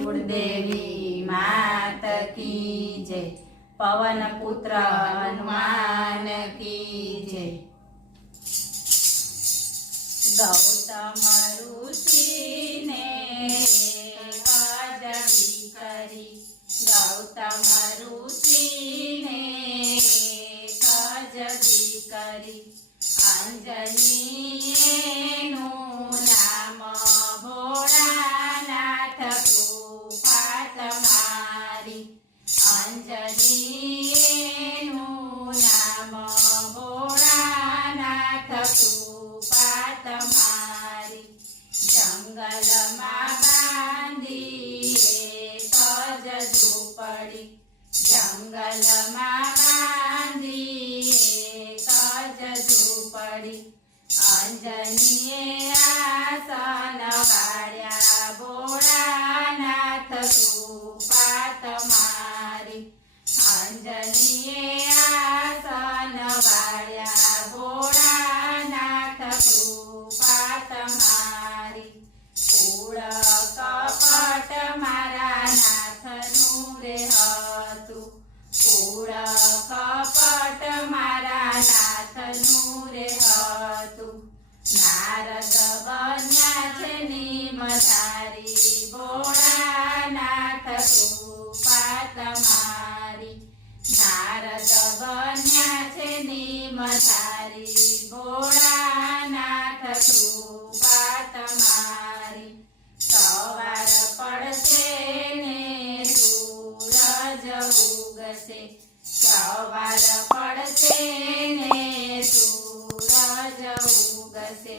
कुलदेवी मात की जय। पवन पुत्र हनुमान की जय। गौतम ऋषि ने काज करी, गौतम ऋषि ने काज करी। अंजनी नाम भोळानाथ कृपा तमारी। अंजनी नाम भोळानाथ कृपा तमारी। जंगल में बांधी एक झूपड़ी, जंगल में बांधी एक झूपड़ी। अंजनीए आसन वाळ्या भोळानाथ कृपा तमारी। अंजनीए आसन वाळ्या भोळानाथ कृपा तमारी। कूळ कपट मारा नाथनु रे हतु, कूळ कपट मारा नाथनु रे हतु। नारद बन्या छे निमधारी, भोळानाथ कृपा तमारी। नारद बन्या छे निमधारी, भोळानाथ कृपा तमारी। सवार पड़शे ने सूरज उगशे, सवार पड़शे ने सूरज उगशे।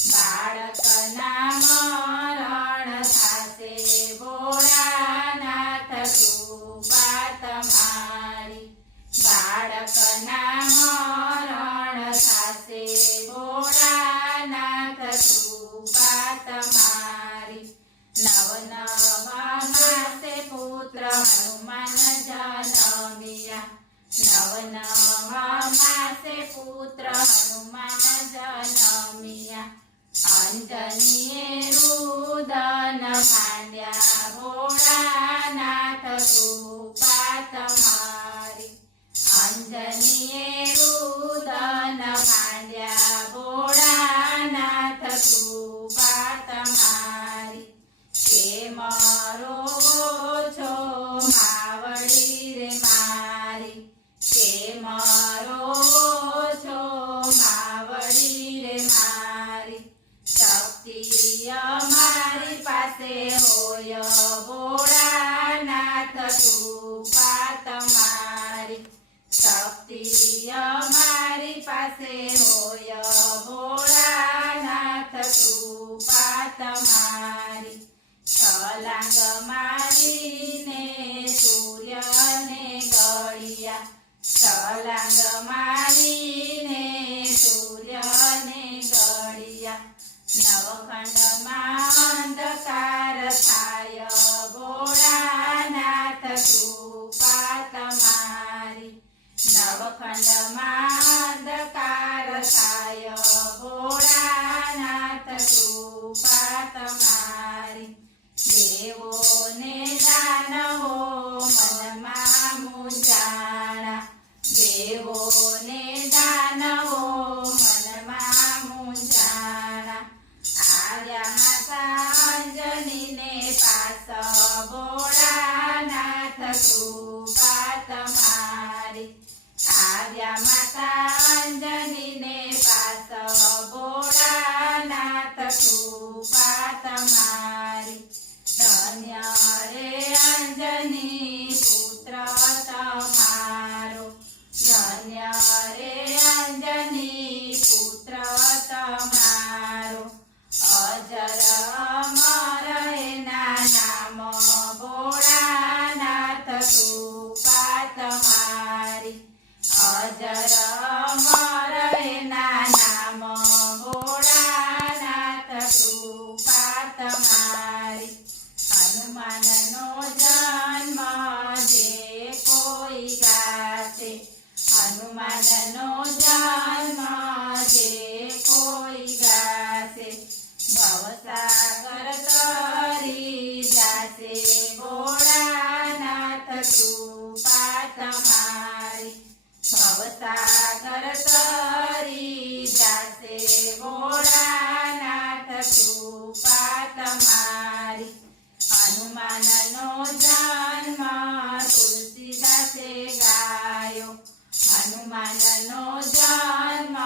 बाळकना मरण थाशे, भोळानाथ कृपा तमारी। बाळकना मरण थाशे, भोळानाथ कृपा तमारी। नव नव मासे पुत्र हनुमान जनमिया, नव नव मासे पुत्र हनुमान जनमिया। अंजनीए रुदन मांड्या, भोळानाथ कृपा तमारी। अंजनीए रुदन मांड्या, भोळानाथ कृपा तमारी। केम रोगो छो मावड़ी रे मारी, केम रोगो छो मावड़ी रे मारी। शक्ति अमारी पासे होय, भोळानाथ कृपा तमारी। शक्ति अमारी पासे होय, भोळानाथ कृपा तमारी। छलांग मारीने सूर्य ने गळिया, छलांग मारीने सूर्य ने गळिया। नवखंड अंधकार छाय, भोळानाथ कृपा तमारी। नवखंड अंधकार छाय, भोळानाथ कृपा तमारी। देवो ने दानवो मनमा मुंजाणा, देवो ने दानवो मनमा मुंजाणा। आर्या माता अंजनी ने पास, भोळानाथ कृपा तमारी। आर्या माता अंजनी ने पास, भोळानाथ कृपा तमारी। धन्य रे अंजनी पुत्र तमारो, धन्य रे अंजनी पुत्र तमारो। अजर अमर एना नाम, भोळानाथ कृपा तमारी। अजर अमर एना नाम, भोळानाथ कृपा तमारी। हनुमान नो जन्म जे कोई गाचे, हनुमान नो जन्म जे कोई ભોળાનાથ કૃપા તમારી હનુમાનનો જન્મ તુલસીદાસે ગાયો હનુમાનનો જન્મ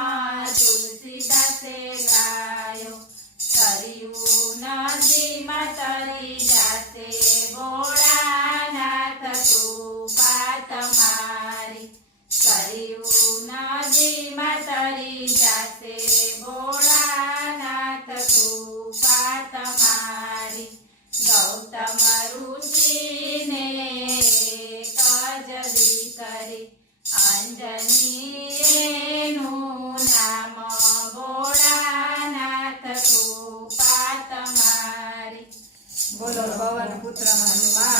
તુલસીદાસે ગાયો સરયુ નદીમાં તરી જાશે ભોળાનાથ કૃપા તમારી સરયુ નદીમાં તરી જાશે ભોળાનાથ કૃપા તમારી ગૌતમ ઋષિને કજરી કરી અંજની એનું નામ ભોળાનાથ કૃપા તમારી બોલો પવન પુત્ર હનુમાન